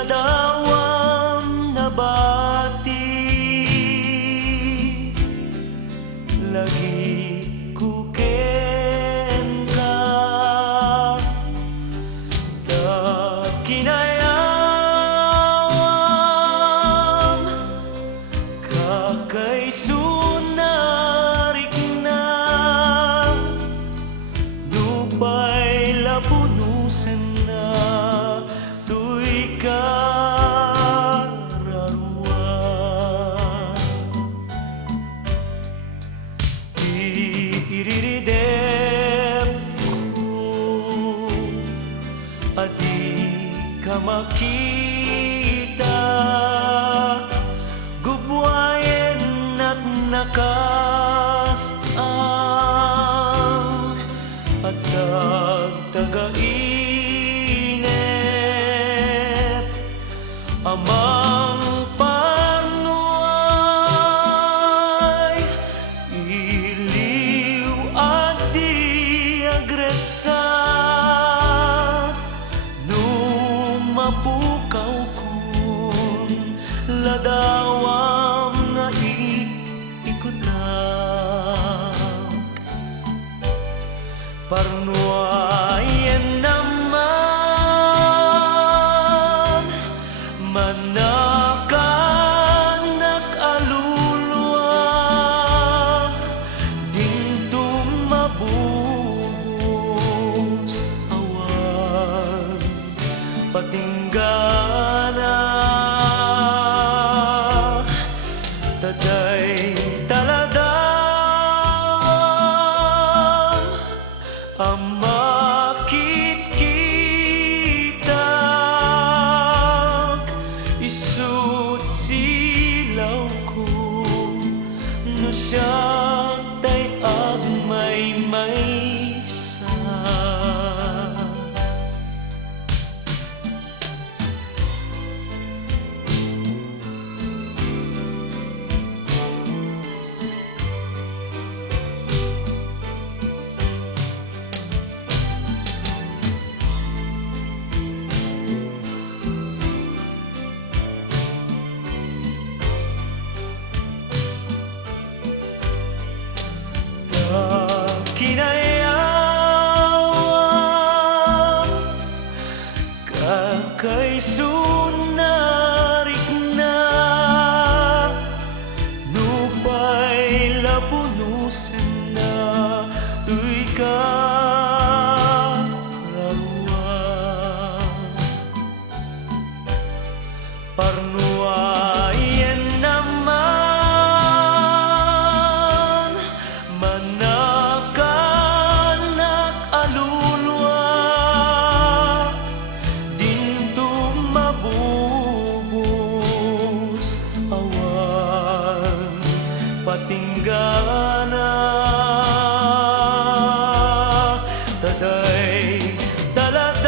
ladawam nabati lagi kuken ka da kinayawam kakay sunarik na nupay lapunusan na tuy kararua iriridep ko adi ka makita gubwayen at nakasang at dagtagainep amang parnoy iliw at di agresat numapukaw kun ladawam nga ikutak parnuayen naman manakanak aluluwa dintum mabubos awan patinggana taday taladang ang makit-kitag isut silaw ko no siya tay agmay-maysa kinayawam kakay sunarik na nupay lapunusan na tuy kararua parnuayen naman manakanak aluluwa dintum mabubos awan patinggana taday taladawam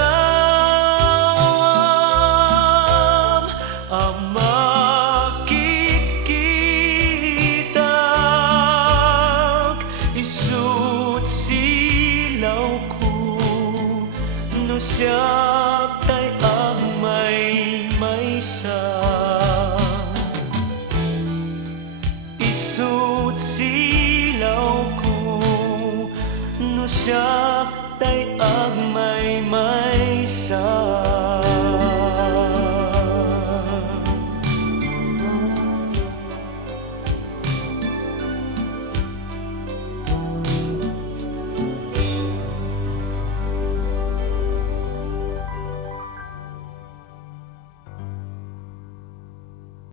ang makit-kitag isut silaw ko no siya tay agmay-maysa isut silaw ko no siya tay agmay